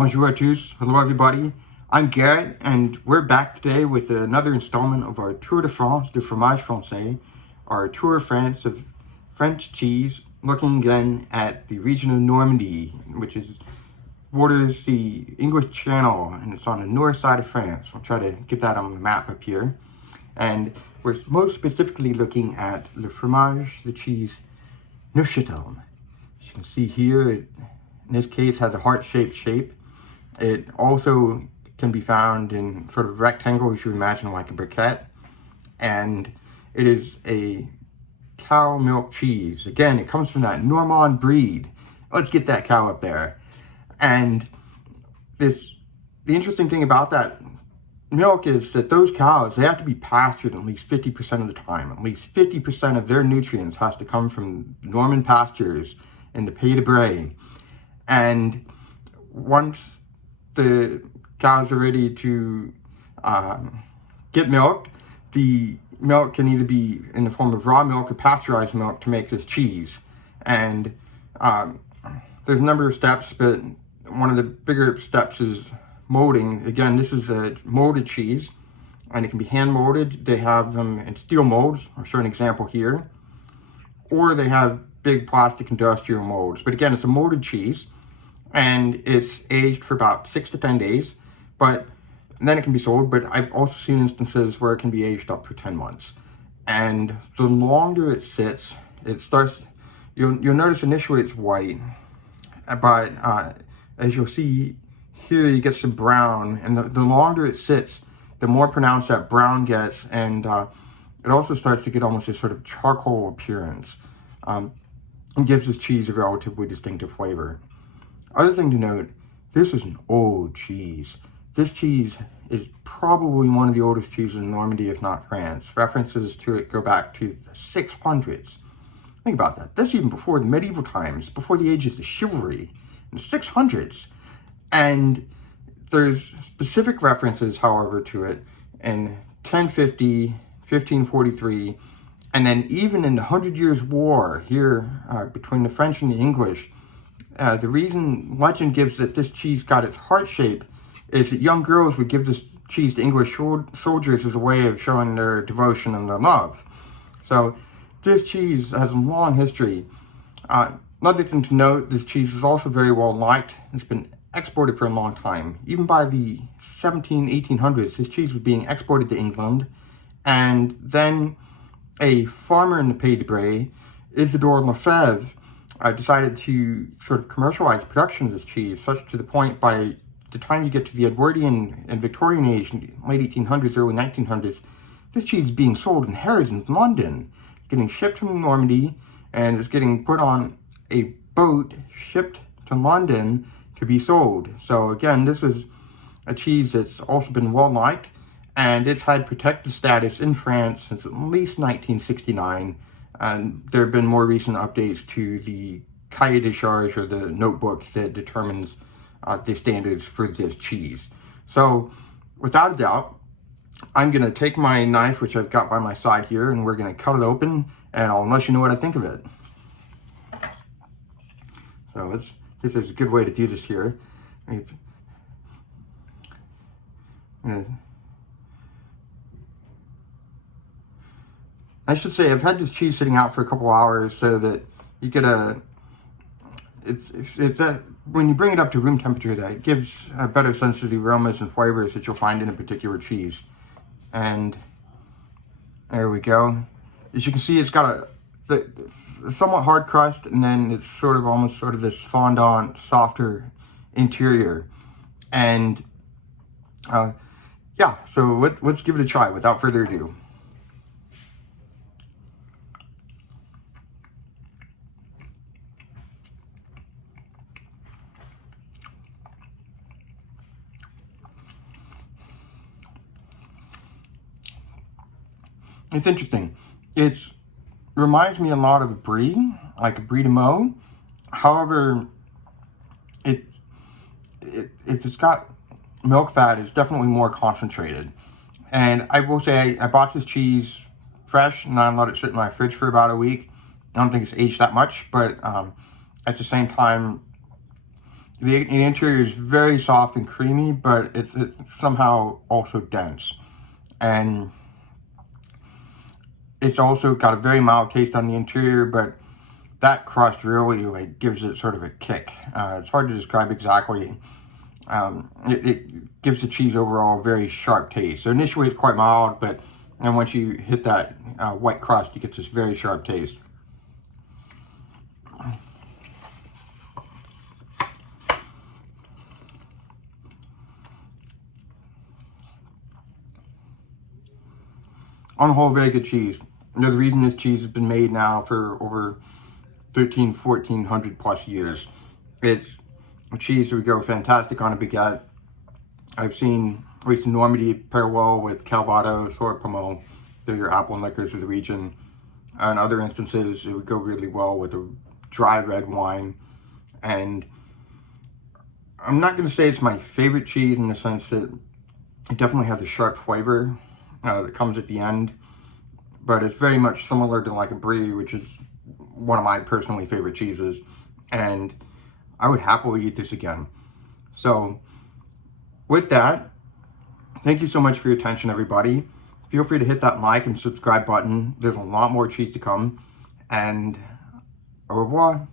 Bonjour à tous. Hello everybody. I'm Garrett and we're back today with another installment of our Tour de France de Fromage Français, our Tour of France of French cheese, looking again at the region of Normandy, which borders the English Channel, and it's on the north side of France. I'll try to get that on the map up here. And we're most specifically looking at le fromage, the cheese, Neufchâtel. As you can see here, it, in this case, has a heart-shaped shape. It also can be found in sort of rectangles, you imagine like a briquette. And it is a cow milk cheese. Again, it comes from that Normandie breed. Let's get that cow up there. And the interesting thing about that milk is that those cows, they have to be pastured at least 50% of the time. At least 50% of their nutrients has to come from Norman pastures in the Pays de Bray. And once the cows are ready to get milk, the milk can either be in the form of raw milk or pasteurized milk to make this cheese. And there's a number of steps, but one of the bigger steps is molding. Again, this is a molded cheese, and it can be hand molded. They have them in steel molds. I'll show an example here. Or they have big plastic industrial molds. But again, it's a molded cheese, and it's aged for about 6 to 10 days. But then it can be sold. But I've also seen instances where it can be aged up for 10 months. And the longer it sits, it starts. You'll notice initially it's white, but as you'll see here, you get some brown, and the longer it sits, the more pronounced that brown gets, and it also starts to get almost a sort of charcoal appearance. It gives this cheese a relatively distinctive flavor. Other thing to note, this is an old cheese. This cheese is probably one of the oldest cheeses in Normandy, if not France. References to it go back to the 600s. Think about that. That's even before the medieval times, before the ages of chivalry, in the 600s. And there's specific references, however, to it in 1050, 1543, and then even in the 100 Years' War here between the French and the English. The reason legend gives that this cheese got its heart shape is that young girls would give this cheese to English soldiers as a way of showing their devotion and their love. So this cheese has a long history. Another thing to note, this cheese is also very well liked. It's been exported for a long time. Even by the 1800s, this cheese was being exported to England. And then a farmer in the Pays de Bray, Isidore Lefebvre, decided to sort of commercialize production of this cheese, such to the point by the time you get to the Edwardian and Victorian age, late 1800s, early 1900s, this cheese is being sold in Harrods in London, getting shipped from Normandy, and it's getting put on a boat shipped to London to be sold. So again, this is a cheese that's also been well liked, and it's had protected status in France since at least 1969. And there have been more recent updates to the cahier de charge, or the notebook that determines the standards for this cheese. So without a doubt, I'm going to take my knife, which I've got by my side here, and we're going to cut it open, and I'll let you know what I think of it. So let's see if there's a good way to do this here. I should say I've had this cheese sitting out for a couple hours so that you get when you bring it up to room temperature, that gives a better sense of the aromas and flavors that you'll find in a particular cheese. And there we go. As you can see, it's got a somewhat hard crust, and then it's almost this fondant, softer interior. And yeah, so let's give it a try without further ado. It's interesting. It reminds me a lot of a brie, like a brie de Meaux. However, if it's got milk fat, it's definitely more concentrated. And I will say, I bought this cheese fresh, and I let it sit in my fridge for about a week. I don't think it's aged that much, but at the same time, The interior is very soft and creamy, but it's somehow also dense. And it's also got a very mild taste on the interior, but that crust really like gives it sort of a kick. It's hard to describe exactly. It gives the cheese overall a very sharp taste. So initially it's quite mild, but and once you hit that white crust, you get this very sharp taste. On the whole, very good cheese. There's a reason this cheese has been made now for over 1400 plus years. It's a cheese that would go fantastic on a baguette. I've seen at least in Normandy pair well with Calvados or Pommeau. They're your apple and liquors of the region. In other instances, it would go really well with a dry red wine. And I'm not going to say it's my favorite cheese in the sense that it definitely has a sharp flavor that comes at the end, but it's very much similar to like a brie, which is one of my personally favorite cheeses, and I would happily eat this again. So with that, thank you so much for your attention, everybody. Feel free to hit that like and subscribe button. There's a lot more cheese to come, and au revoir.